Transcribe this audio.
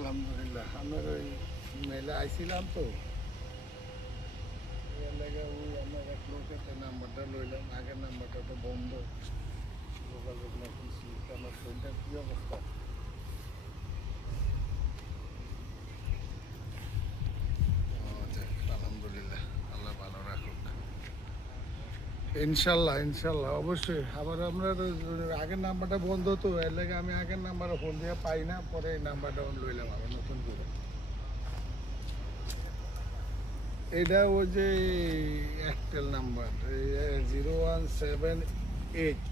আলহামদুলিল্লাহ। আমার ওই মেলে আইছিলাম তো, এর লাগে ওই আমার এক লোকের নাম্বারটা লইলাম। আগের নাম্বারটা তো বন্ধ, যোগাযোগ না কিছু। আমার ফোনটার কী অবস্থা? ও যাক, আলহামদুলিল্লাহ, আল্লাহ ভালো রাখুক। ইনশাল্লাহ ইনশাল্লাহ, অবশ্যই। আবার আমরা আগের নাম্বারটা বন্ধ তো, এর লাগে আমি আগের নাম্বারে ফোন দিয়ে পাই না, পরে এই নাম্বারটা লইলাম আবার নতুন করে। এটা ওই যে এয়ারটেল নাম্বার 0178।